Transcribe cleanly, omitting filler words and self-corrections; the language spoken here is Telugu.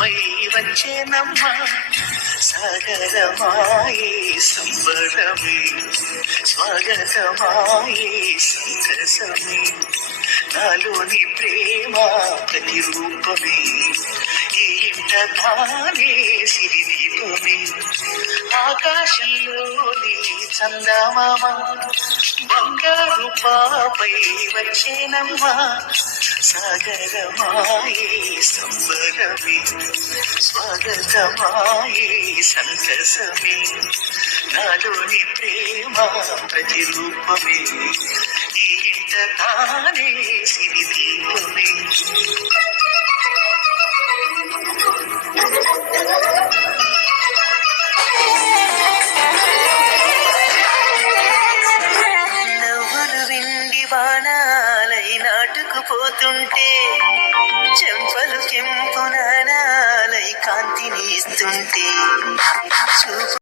రూపమై వచ్చేనమ్మ సాగరమాయే సంబరమే స్వాగతమాయే సంతసమే నాలోని ప్రేమ ప్రతిరూపమే ఈ ఇంట తానే సిరి దీపమే ఆకాశంలోని చందమామ బంగారు పాపై వచ్చేనమ్మా సాగరమాయే సంబరమే స్వాగతమాయే సంతసమే నాలోని ప్రేమ ప్రతిరూపమే ఈ ఇంట తానే సిరి దీపమే పోతుంటే చెంపలు కెంపు నాణాలై కాంతిని ఇస్తుంటే